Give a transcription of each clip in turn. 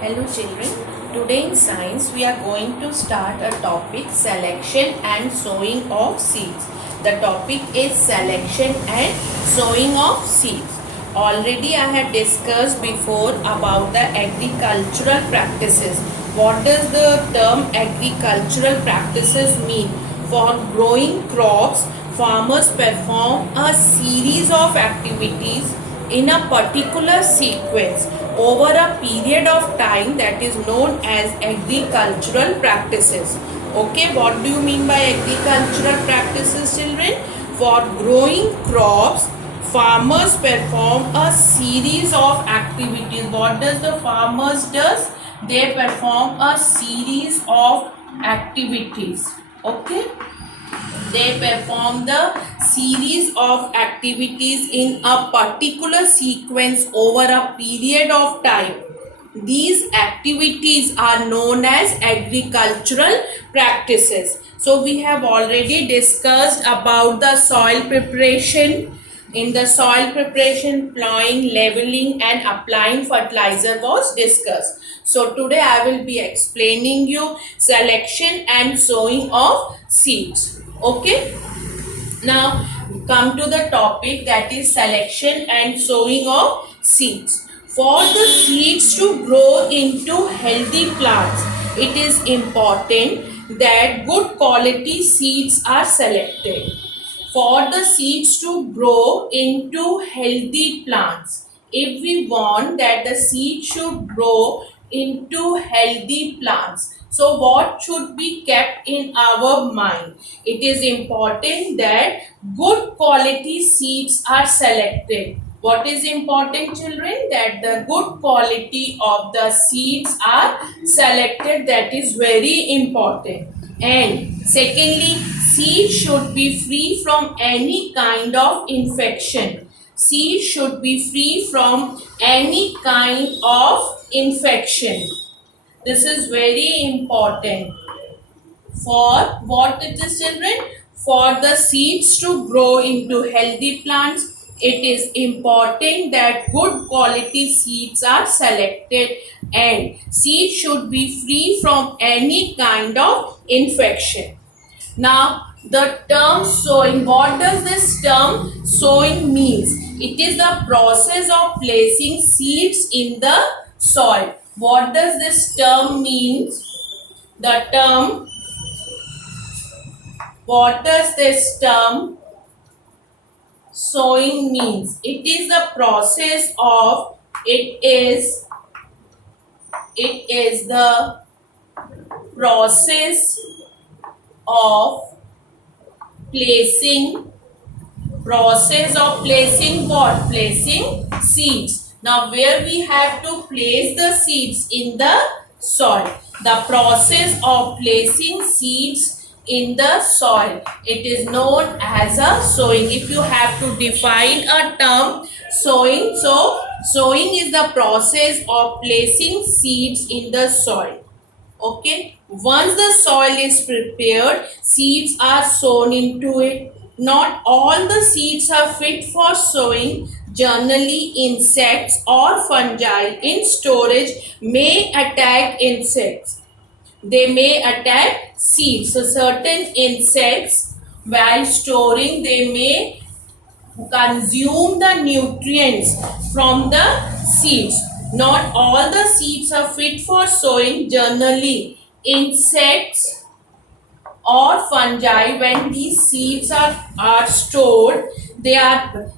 Hello children, today in science we are going to start a topic selection and sowing of seeds. The topic is selection and sowing of seeds. Already I had discussed before about the agricultural practices. What does the term agricultural practices mean? For growing crops, farmers perform a series of activities in a particular sequence over a period of time that is known as agricultural practices. Okay, what do you mean by agricultural practices, children? For growing crops, farmers perform a series of activities. What does the farmers does? They perform a series of activities. Okay, they perform the series of activities in a particular sequence over a period of time. These activities are known as agricultural practices. So we have already discussed about the soil preparation. In the soil preparation, plowing, leveling and applying fertilizer was discussed. So today I will be explaining you selection and sowing of seeds. Okay, now come to the topic, that is selection and sowing of seeds. For the seeds to grow into healthy plants, it is important that good quality seeds are selected. For the seeds to grow into healthy plants, if we want that the seed should grow into healthy plants, so what should be kept in our mind? It is important that good quality seeds are selected. What is important, children? That the good quality of the seeds are selected. That is very important. And secondly, seeds should be free from any kind of infection. Seeds should be free from any kind of infection. This is very important. For what it is, children? For the seeds to grow into healthy plants, it is important that good quality seeds are selected and seeds should be free from any kind of infection. Now, the term sowing, what does this term sowing means? It is the process of placing seeds in the soil. What does this term means? The term, what does this term sowing means? It is the process of, it is the process of placing what? Placing seeds. Now where we have to place the seeds? In the soil. The process of placing seeds in the soil, it is known as a sowing. If you have to define a term sowing, so sowing is the process of placing seeds in the soil. Okay, once the soil is prepared, seeds are sown into it. Not all the seeds are fit for sowing. Generally, insects or fungi in storage may attack insects. They may attack seeds. So certain insects, while storing, they may consume the nutrients from the seeds. Not all the seeds are fit for sowing. Generally, insects or fungi, when these seeds are stored,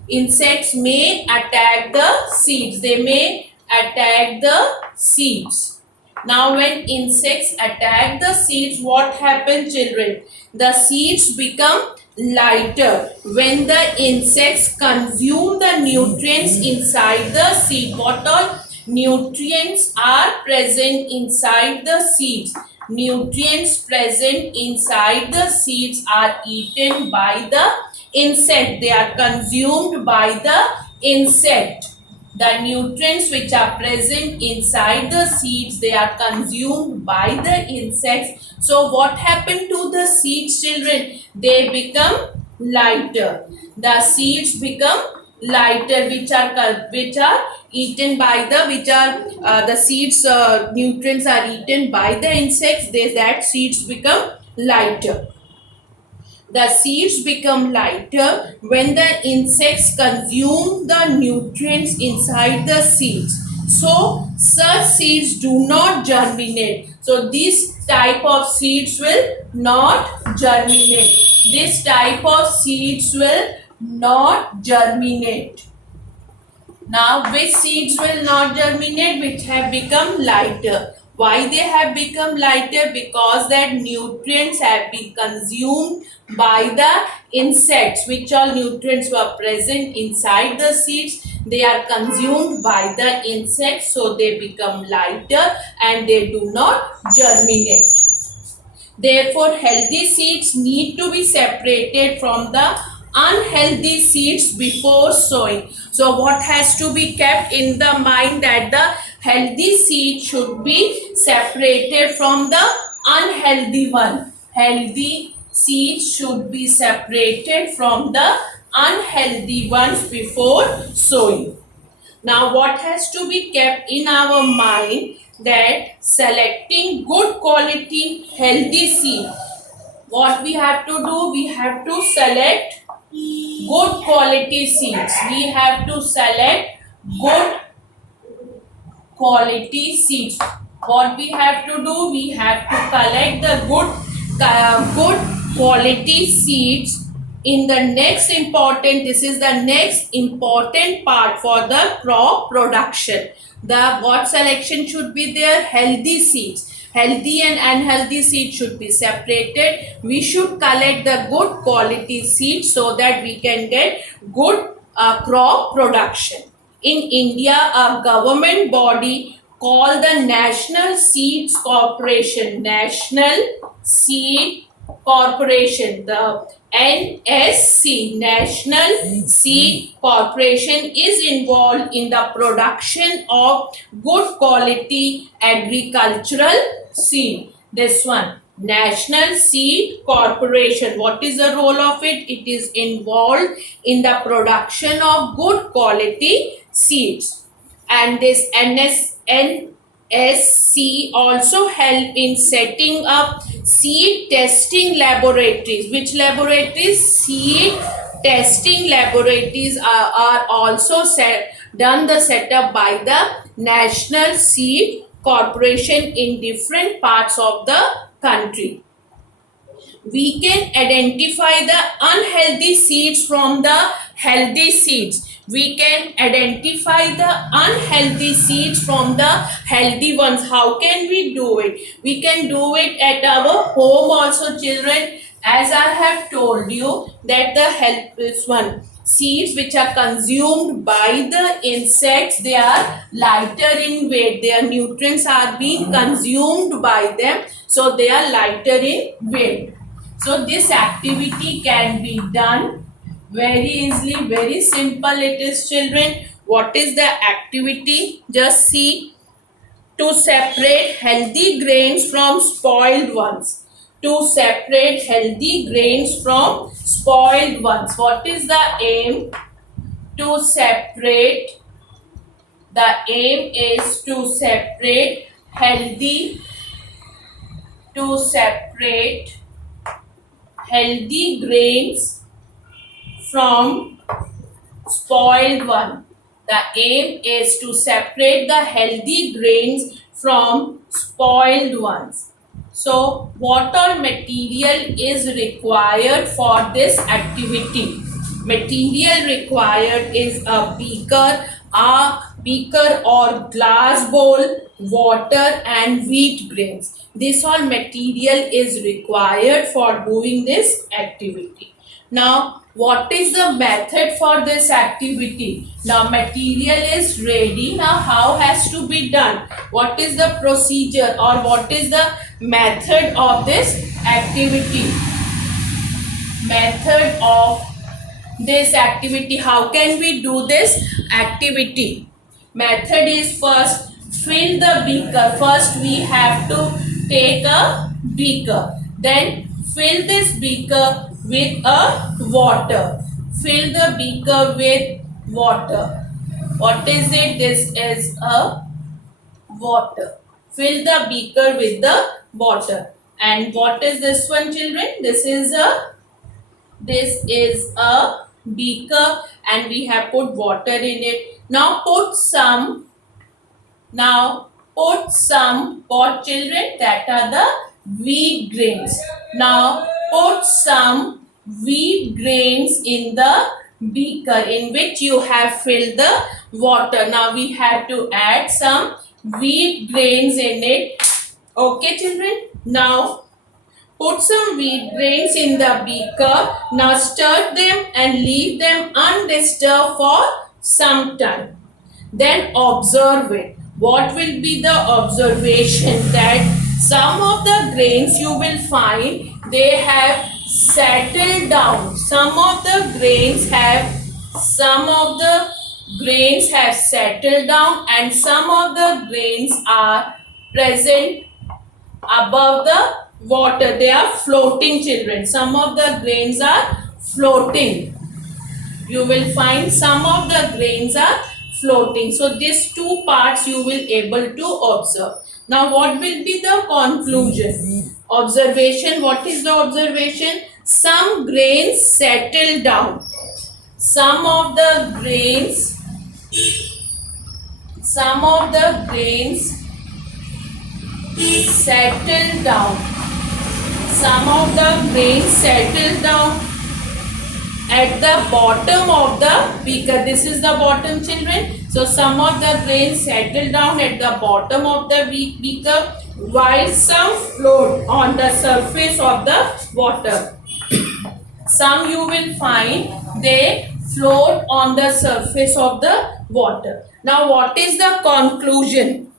insects may attack the seeds. They may attack the seeds. Now when insects attack the seeds, what happens, children? The seeds become lighter when the insects consume the nutrients inside the seed. What all nutrients are present inside the seeds? Nutrients present inside the seeds are eaten by the insect. They are consumed by the insect. The nutrients which are present inside the seeds, they are consumed by the insects. So what happened to the seeds, children? They become lighter. The seeds become lighter, which are eaten by the the seeds, nutrients are eaten by the insects, that seeds become lighter. The seeds become lighter when the insects consume the nutrients inside the seeds. So such seeds do not germinate. So this type of seeds will not germinate. This type of seeds will not germinate. Now, which seeds will not germinate? Which have become lighter. Why they have become lighter? Because that nutrients have been consumed by the insects. Which all nutrients were present inside the seeds? They are consumed by the insects, so they become lighter and they do not germinate. Therefore, healthy seeds need to be separated from the unhealthy seeds before sowing. So, what has to be kept in the mind, that the healthy seed should be separated from the unhealthy one. Healthy seeds should be separated from the unhealthy ones before sowing. Now, what has to be kept in our mind, that selecting good quality healthy seed, what we have to do, we have to select good quality seeds. We have to select good quality seeds. What we have to do, we have to collect the good quality seeds. In the next important, this is the next important part for the crop production. The what selection should be there? Healthy seeds. Healthy and unhealthy seeds should be separated. We should collect the good quality seeds so that we can get good crop production. In India, a government body called the National Seeds Corporation, National Seed Corporation, the NSC, National Seed Corporation, is involved in the production of good quality agricultural seed. This one, National Seed Corporation. What is the role of it? It is involved in the production of good quality seeds. And this NSC also help in setting up seed testing laboratories. Which laboratories? Seed testing laboratories are also done the setup by the National Seed Corporation in different parts of the country. We can identify the unhealthy seeds from the healthy seeds. We can identify the unhealthy seeds from the healthy ones. How can we do it? We can do it at our home also, children. As I have told you, that the healthy one, seeds which are consumed by the insects, they are lighter in weight. Their nutrients are being consumed by them, so they are lighter in weight. So this activity can be done very easily, very simple it is, children. What is the activity? Just see. To separate healthy grains from spoiled ones. To separate healthy grains from spoiled ones. What is the aim? To separate. The aim is to separate healthy. To separate healthy grains from spoiled one. The aim is to separate the healthy grains from spoiled ones. So, what all material is required for this activity? Material required is a beaker or glass bowl, water and wheat grains. This all material is required for doing this activity. Now, what is the method for this activity? Now, material is ready. Now, how has to be done? What is the procedure or what is the method of this activity? Method of this activity. How can we do this activity? Method is, first fill the beaker. First we have to take a beaker. Then fill this beaker with a water. Fill the beaker with water. What is it? This is a water. Fill the beaker with the water. And what is this one, children? This is a beaker and we have put water in it. Now put some what, children? That are the wheat grains. Now put some wheat grains in the beaker in which you have filled the water. Now we have to add some wheat grains in it. Okay, children? Now put some wheat grains in the beaker. Now stir them and leave them undisturbed for some time. Then observe it. What will be the observation? That some of the grains you will find they have settled down. Some of the grains have settled down and some of the grains are present above the water. They are floating, children. Some of the grains are floating. You will find some of the grains are floating. So these two parts you will able to observe. Now what will be the conclusion? Observation. What is the observation? Some grains settle down. Some of the grains settle down. Some of the grains settle down at the bottom of the beaker. This is the bottom, children. So some of the grains settle down at the bottom of the beaker while some float on the surface of the water. Some you will find they float on the surface of the water. Now what is the conclusion?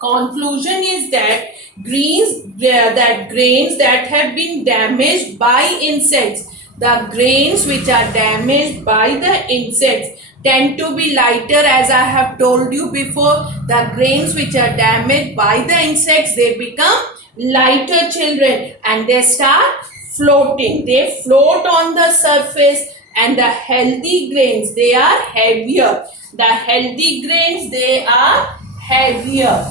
Conclusion is that grains that have been damaged by insects, the grains which are damaged by the insects tend to be lighter. As I have told you before, the grains which are damaged by the insects, they become lighter, children, and they start floating. They float on the surface, and the healthy grains, they are heavier. The healthy grains, they are heavier.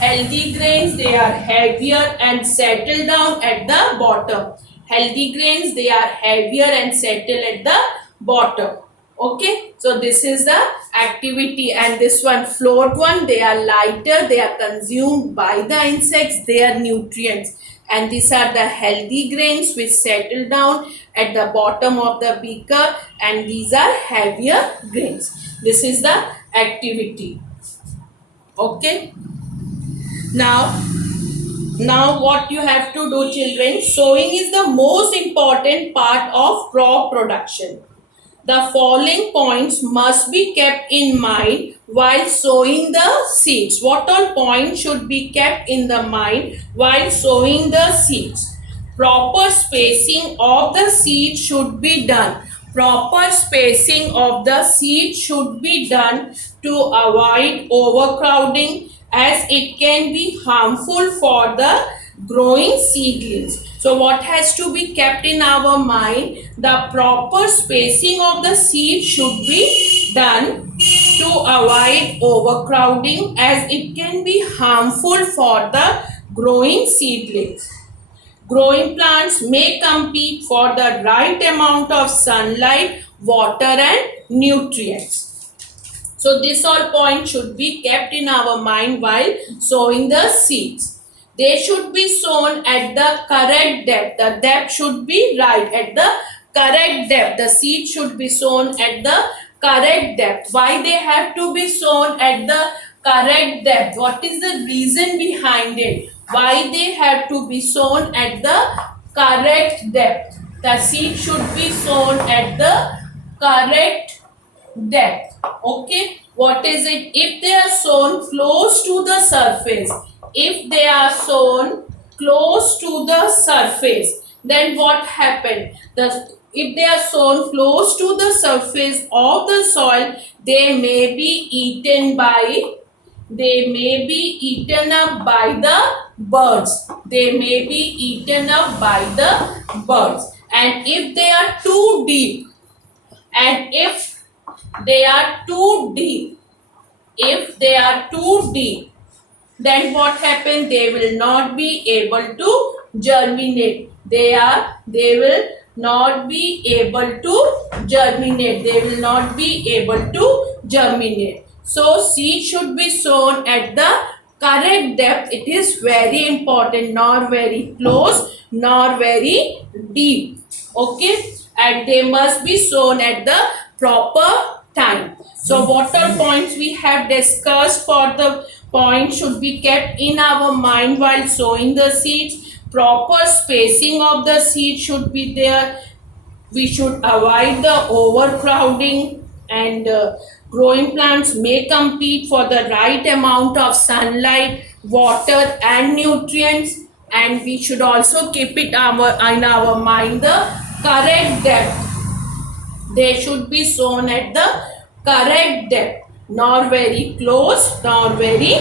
Healthy grains, they are heavier and settle down at the bottom. Healthy grains, they are heavier and settle at the bottom. Okay, so this is the activity, and this one float one, they are lighter, they are consumed by the insects, they are nutrients, and these are the healthy grains which settle down at the bottom of the beaker, and these are heavier grains. This is the activity. Okay, now what you have to do, children, sowing is the most important part of crop production. The following points must be kept in mind while sowing the seeds. What all points should be kept in the mind while sowing the seeds? Proper spacing of the seed should be done. Proper spacing of the seed should be done to avoid overcrowding, as it can be harmful for the growing seedlings. So what has to be kept in our mind? The proper spacing of the seed should be done to avoid overcrowding, as it can be harmful for the growing seedlings. Growing plants may compete for the right amount of sunlight, water and nutrients. So this all point should be kept in our mind while sowing the seeds. They should be sown at the correct depth. The depth should be right at the correct depth. The seed should be sown at the correct depth. Why they have to be sown at the correct depth? What is the reason behind it? Why they have to be sown at the correct depth? The seed should be sown at the correct depth. Okay, what is it? If they are sown close to the surface, if they are sown close to the surface, then what happened? If they are sown close to the surface of the soil, they may be eaten up by the birds. They may be eaten up by the birds. And if they are too deep, and if they are too deep, if they are too deep, then what happens? They will not be able to germinate. They will not be able to germinate. They will not be able to germinate. So seed should be sown at the correct depth. It is very important, not very close, nor very deep. Okay, and they must be sown at the proper time. So what are points we have discussed? For the point should be kept in our mind while sowing the seeds. Proper spacing of the seed should be there. We should avoid the overcrowding, and growing plants may compete for the right amount of sunlight, water and nutrients. And we should also keep it in our mind the correct depth. They should be sown at the correct depth, nor very close nor very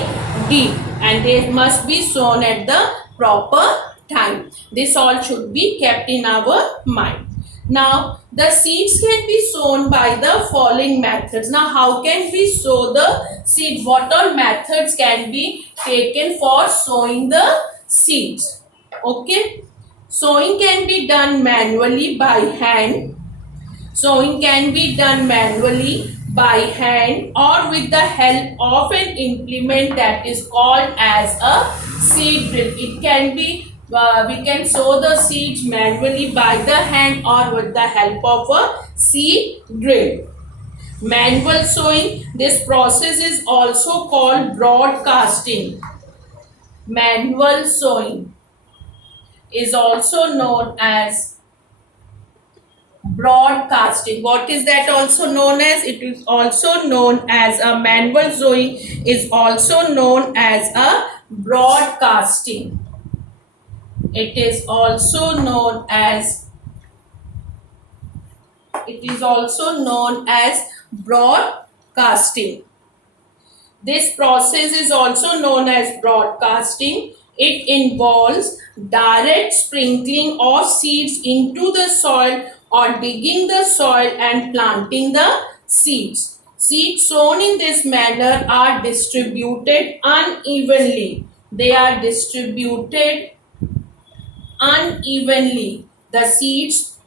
deep, and they must be sown at the proper time. This all should be kept in our mind. Now the seeds can be sown by the following methods. Now how can we sow the seed? What all methods can be taken for sowing the seeds? Okay, sowing can be done manually by hand. Sowing can be done manually by hand or with the help of an implement that is called as a seed drill. It can be we can sow the seeds manually by the hand or with the help of a seed drill. Manual sowing, this process is also called broadcasting. Manual sowing is also known as broadcasting. What is that also known as? It is also known as a manual sowing, is also known as a broadcasting. It is also known as broadcasting. This process is also known as broadcasting. It involves direct sprinkling of seeds into the soil or digging the soil and planting the seeds. Seeds sown in this manner are distributed unevenly. They are distributed unevenly. The seeds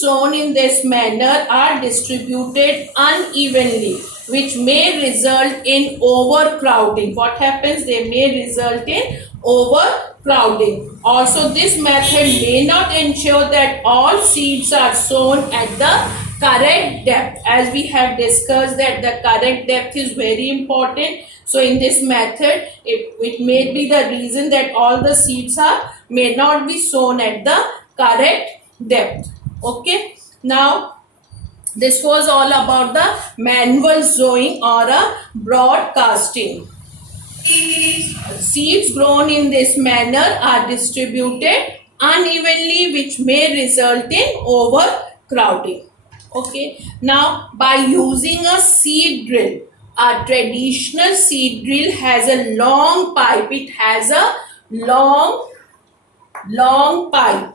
sown in this manner are distributed unevenly, which may result in overcrowding. What happens? They may result in overcrowding. Also, this method may not ensure that all seeds are sown at the correct depth. As we have discussed that the correct depth is very important. So in this method, it may be the reason that all the seeds may not be sown at the correct depth. Okay, now this was all about the manual sowing or a broadcasting. Seeds grown in this manner are distributed unevenly, which may result in overcrowding. Okay, now by using a seed drill, a traditional seed drill has a long pipe. It has a long pipe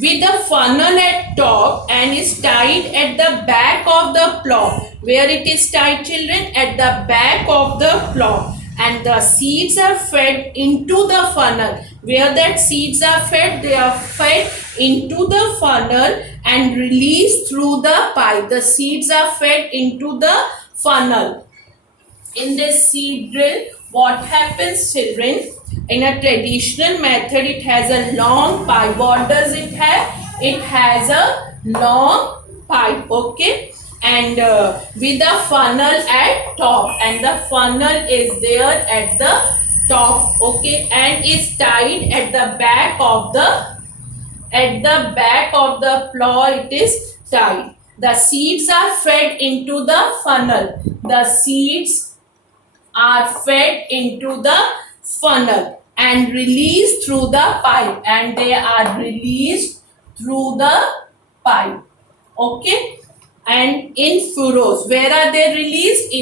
with a funnel at top and is tied at the back of the plow. Where it is tied, children? At the back of the plow. And the seeds are fed into the funnel. Where that seeds are fed? They are fed into the funnel and released through the pipe. The seeds are fed into the funnel. In this seed drill, what happens, children? In a traditional method, it has a long pipe. What does it have? It has a long pipe, okay? And with a funnel at top, and the funnel is there at the top, okay? And is tied at the back of the plow. It is tied. The seeds are fed into the funnel. The seeds are fed into the funnel and released through the pipe, and they are released through the pipe, okay? And in furrows, where are they released?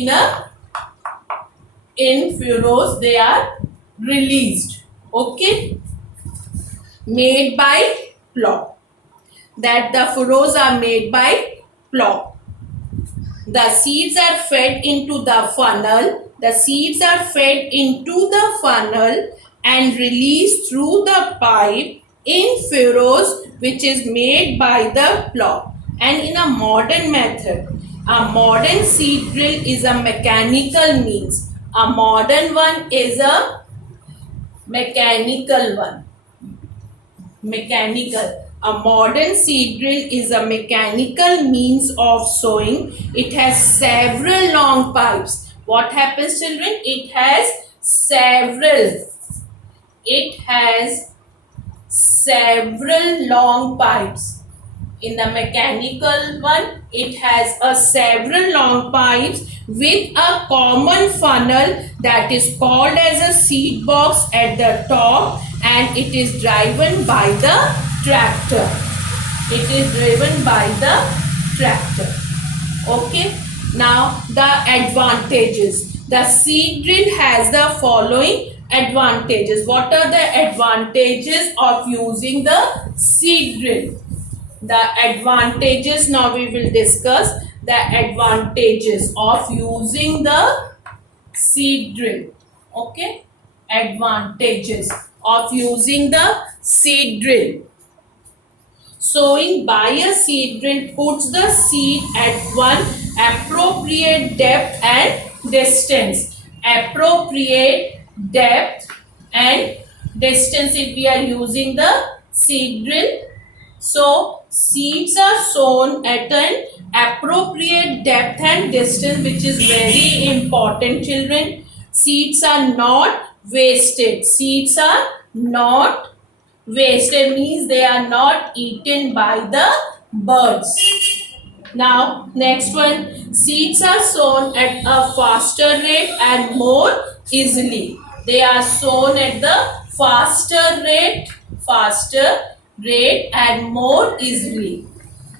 In furrows they are released, okay, made by plow. That the furrows are made by plow. The seeds are fed into the funnel. The seeds are fed into the funnel and released through the pipe in furrows which is made by the plow. And in a modern method, a modern seed drill is a mechanical means. A modern one is a mechanical one. Mechanical. A modern seed drill is a mechanical means of sowing. It has several long pipes. What happens, children? It has several long pipes. In the mechanical one, it has a several long pipes with a common funnel that is called as a seed box at the top, and it is driven by the tractor. It is driven by the tractor. Okay. Now the advantages. The seed drill has the following advantages. What are the advantages of using the seed drill? The advantages, now we will discuss the advantages of using the seed drill. Okay, advantages of using the seed drill. Sowing by a seed drill puts the seed at one appropriate depth and distance. Appropriate depth and distance if we are using the seed drill. So seeds are sown at an appropriate depth and distance, which is very important, children. Seeds are not wasted. Seeds are not wasted means they are not eaten by the birds. Now next one, seeds are sown at a faster rate and more easily. They are sown at the faster rate and more easily.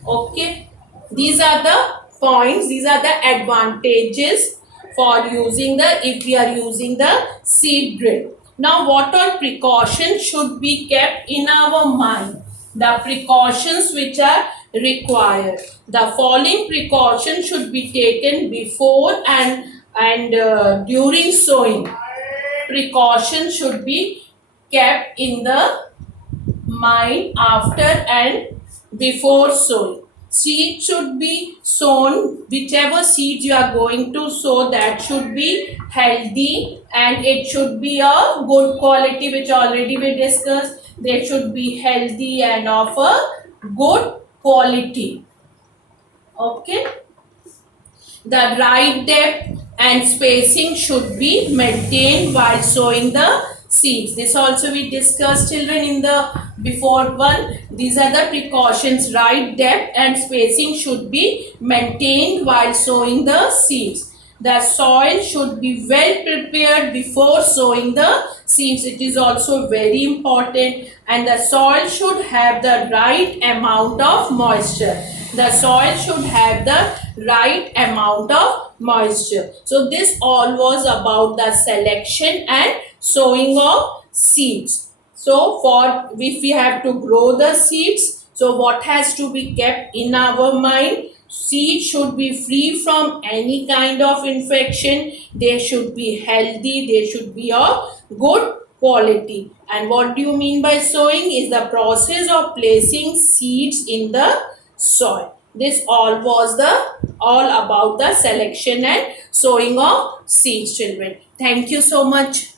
Okay, these are the points, these are the advantages for using the, if we are using the seed drill. Now what all precautions should be kept in our mind? The precautions which are required. The following precautions should be taken before and during sowing. Precautions should be kept in the mind after and before sowing. Seed should be sown, whichever seeds you are going to sow, that should be healthy and it should be a good quality, which already we discussed. They should be healthy and of a good quality. Okay. The right depth and spacing should be maintained while sowing the seeds. This also we discussed, children, in the before one. These are the precautions. Right depth and spacing should be maintained while sowing the seeds. The soil should be well prepared before sowing the seeds. It is also very important. And the soil should have the right amount of moisture. The soil should have the right amount of moisture. So this all was about the selection and sowing of seeds. So for if we have to grow the seeds, so what has to be kept in our mind? Seeds should be free from any kind of infection. They should be healthy. They should be of good quality. And what do you mean by sowing? Is the process of placing seeds in the soil. This all was all about the selection and sowing of seeds, children. Thank you so much.